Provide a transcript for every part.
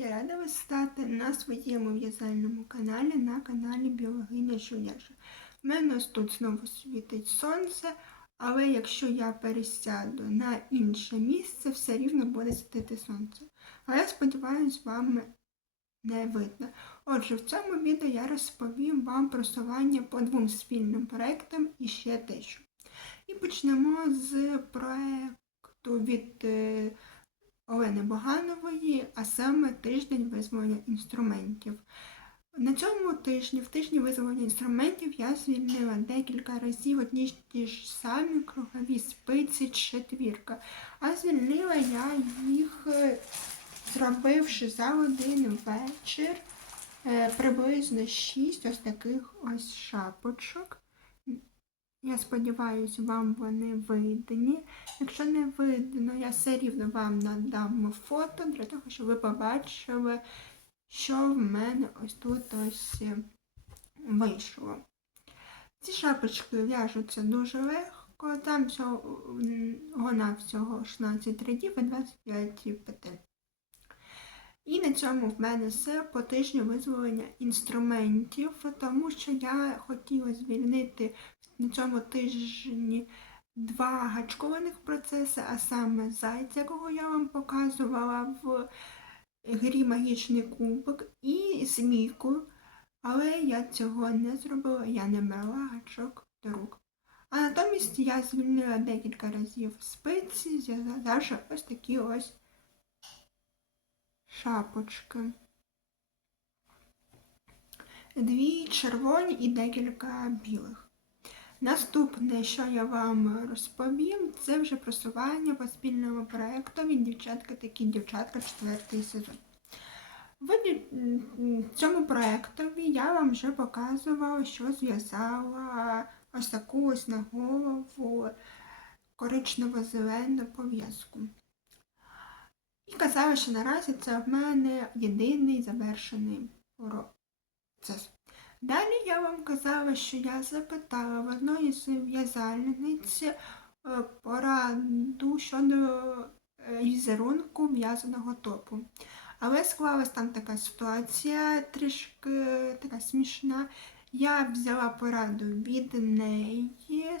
Я рада вас стати на своєму в'язальному каналі на каналі Біологиня Жуняша. У мене тут знову світить сонце, але якщо я пересяду на інше місце, все рівно буде світити сонце. Але я сподіваюся, вам не видно. Отже, в цьому відео я розповім вам просування по двом спільним проектам і ще дещо. І почнемо з проекту від е, Олени Боганової, а саме тиждень визволення інструментів. На цьому тижні, в тижні визволення інструментів, я звільнила декілька разів одні ж ті ж самі кругові спиці четвірка. А звільнила я їх, е, зробивши за один вечір е, приблизно 6 ось таких ось шапочок. Я сподіваюся, вам вони видні. Якщо не видно, я все рівно вам надам фото для того, щоб ви побачили, що в мене ось тут ось е, вийшло. Ці шапочки в'яжуться дуже легко, там всього вона всього 16 рядів і 25 петель. І на цьому в мене все по тижню визволення інструментів, тому що я хотіла звільнити на цьому тижні два гачкованих процеси, а саме зайця, якого я вам показувала в грі Магічний кубок, і змійку. Але я цього не зробила, я не брала гачок до рук. А натомість я звільнила декілька разів спиці, зв'язавши ось такі ось шапочки. Дві червоні і декілька білих. Наступне, що я вам розповім, це вже просування по спільному проєкту від дівчатка такі дівчатка четвертий сезон. В цьому проєктові я вам вже показувала, що зв'язала ось таку ось на голову коричнево-зелену пов'язку. І казала, що наразі це в мене єдиний завершений процес. Далі я вам казала, що я запитала в одної з в'язальниць е, пораду щодо е, візерунку в'язаного топу. Але склалась там така ситуація, трішки така смішна. Я взяла пораду від неї.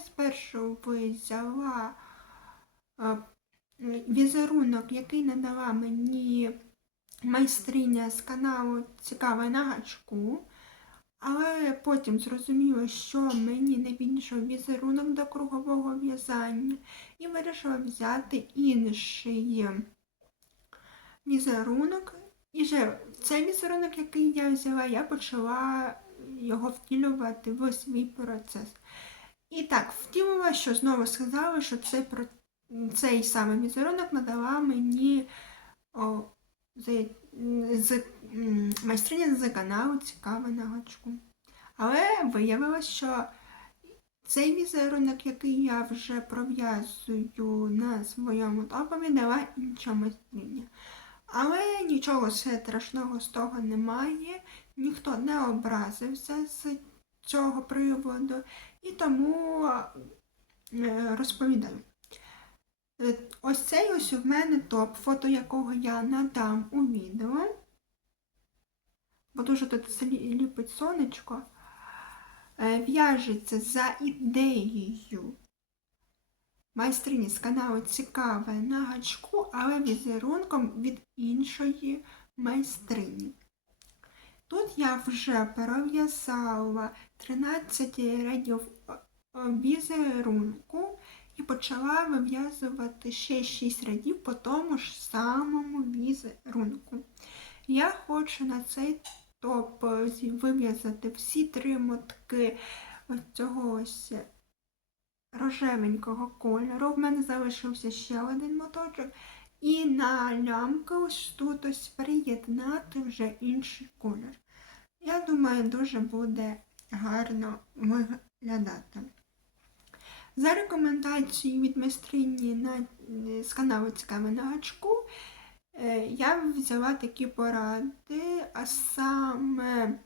Спершу взяла е, візерунок, який надала мені майстриня з каналу Цікава на гачку. Але потім зрозуміла, що мені не підійшов візерунок до кругового в'язання, і вирішила взяти інший візерунок. І вже цей візерунок, який я взяла, я почала його втілювати в свій процес. І так, втілила, що знову сказала, що цей, цей самий візерунок надала мені о, з майстриня з каналу цікава на. Але виявилось, що цей візерунок, який я вже пров'язую на своєму топові, дала інша майстриня. Але нічого страшного з того немає, ніхто не образився з цього приводу і тому е, розповідаю. Е, ось цей ось у мене топ, фото якого я надам у відео. Бо дуже тут ліпить сонечко. Е, в'яжеться за ідеєю майстрині з каналу Цікаве на гачку, але візерунком від іншої майстрині. Тут я вже пров'язала 13 рядів візерунку і почала вив'язувати ще 6 рядів по тому ж самому візерунку. Я хочу на цей топ вив'язати всі три мотки цього ось рожевенького кольору. В мене залишився ще один моточок. І на лямку ось тут ось приєднати вже інший колір. Я думаю, дуже буде гарно виглядати. За рекомендацією від майстрині на, з каналу Цікаве на гачку, е, я взяла такі поради, а саме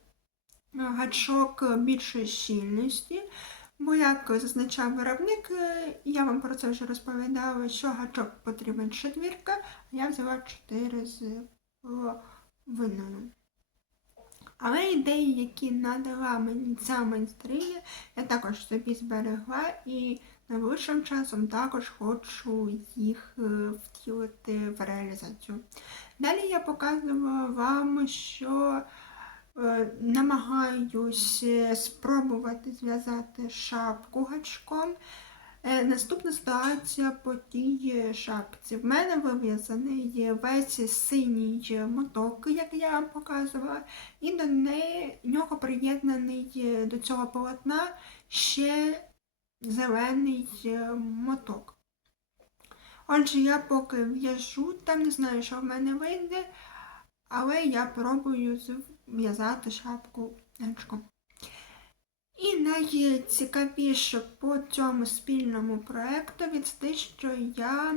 гачок більшої щільності. Бо, як зазначав виробник, е, я вам про це вже розповідала, що гачок потрібен четвірка, а я взяла 4 з винною. Але ідеї, які надала мені ця майстриня, я також собі зберегла і найближчим часом також хочу їх е, втілити в реалізацію. Далі я показувала вам, що е, намагаюсь е, спробувати зв'язати шапку гачком. Е, Наступна ситуація по тій шапці. В мене вив'язаний весь синій моток, як я вам показувала, і до неї, нього приєднаний е, до цього полотна ще зелений е, моток. Отже, я поки в'яжу, там не знаю, що в мене вийде, але я пробую зв'язати шапку гачком. Найцікавіше по цьому спільному проєкту від те, що я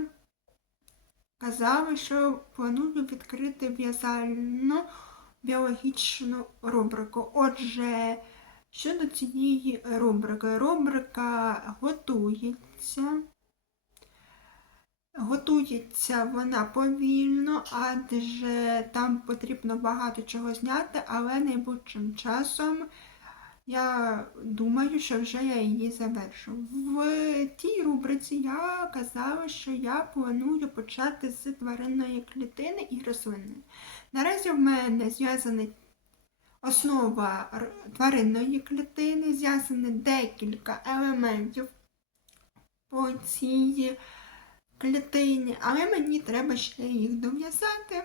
казала, що планую відкрити в'язальну біологічну рубрику. Отже, щодо цієї рубрики, рубрика готується. Готується вона повільно, адже там потрібно багато чого зняти, але найближчим часом я думаю, що вже я її завершу. В тій рубриці я казала, що я планую почати з тваринної клітини і рослинної. Наразі в мене зв'язана основа тваринної клітини, зв'язані декілька елементів по цій клітині, але мені треба ще їх дов'язати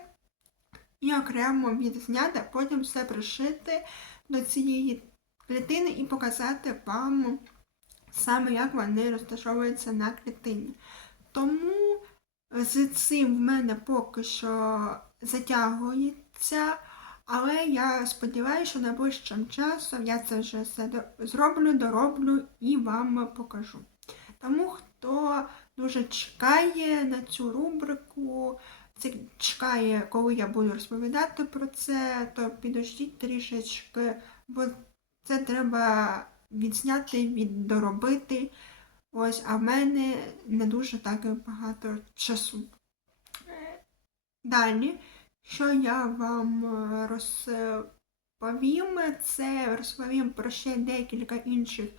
і окремо відзняти, а потім все пришити до цієї клітини і показати вам саме, як вони розташовуються на клітині. Тому з цим в мене поки що затягується, але я сподіваюся, що найближчим часом я це вже все зроблю, дороблю і вам покажу. Тому хто дуже чекає на цю рубрику, чекає, коли я буду розповідати про це, то підождіть трішечки, бо це треба відзняти, віддоробити. Ось, а в мене не дуже так багато часу. Далі, що я вам е, розповім, це розповім про ще декілька інших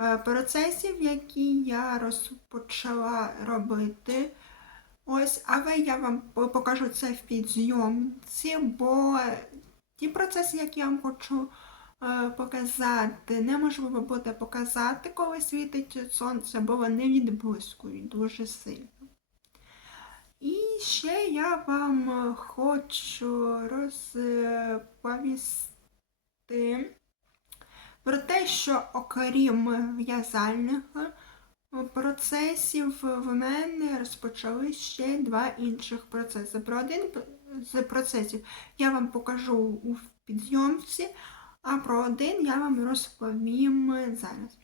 е, процесів, які я розпочала робити. Ось, але я вам покажу це в підзйомці, бо ті процеси, які я вам хочу показати, неможливо буде показати, коли світить сонце, бо вони відблискують дуже сильно. І ще я вам е, хочу розповісти про те, що окрім в'язальних е, процесів, в мене розпочали ще два інших процеси. Про один з процесів я вам покажу у підйомці, а про один я вам розповім зараз.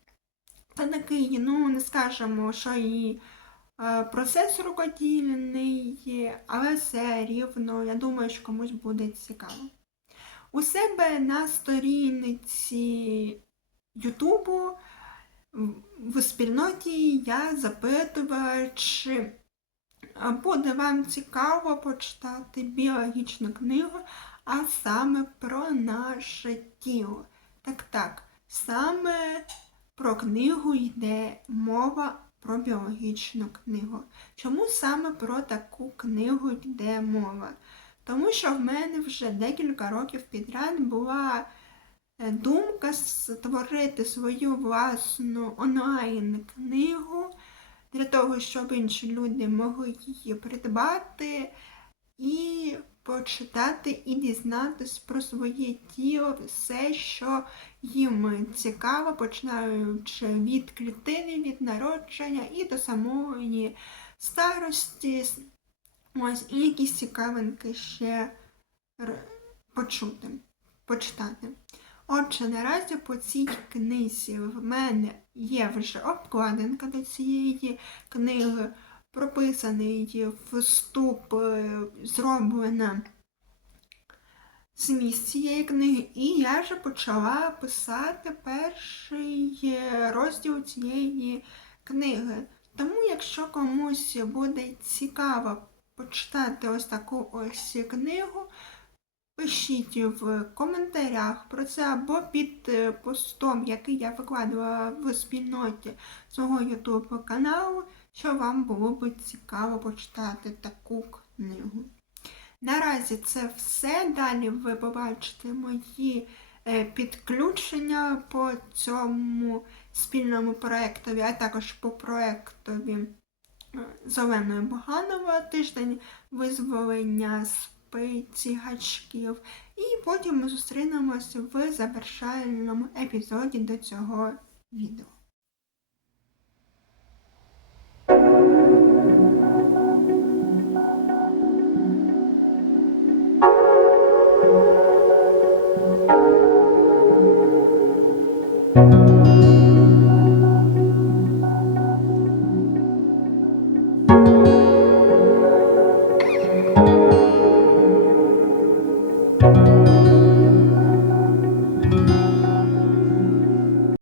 Це такий, ну, не скажемо, що і е, процес рукодільний, але все рівно, я думаю, що комусь буде цікаво. У себе на сторінці Ютубу в- спільноті я запитувала, чи буде вам цікаво почитати біологічну книгу, а саме про наше тіло. Так, так, саме про книгу йде мова про біологічну книгу. Чому саме про таку книгу йде мова? Тому що в мене вже декілька років підряд була е, думка створити свою власну онлайн-книгу для того, щоб інші люди могли її придбати і почитати і дізнатись про своє тіло, все, що їм цікаво, починаючи від клітини, від народження і до самої старості. Ось, і якісь цікавинки ще почути, почитати. Отже, наразі по цій книзі в мене є вже обкладинка до цієї книги, прописаний вступ, е, зроблена зміст цієї книги, і я вже почала писати перший е, розділ цієї книги. Тому, якщо комусь буде цікаво почитати ось таку ось книгу, Пишіть в коментарях про це або під е, постом, який я викладала в спільноті свого YouTube каналу, що вам було б цікаво почитати таку книгу. Наразі це все. Далі ви побачите мої е, підключення по цьому спільному проєктові, а також по проєктові е, Зеленої Буганова тиждень визволення спиці гачків. І потім ми зустрінемося в завершальному епізоді до цього відео. Thank you.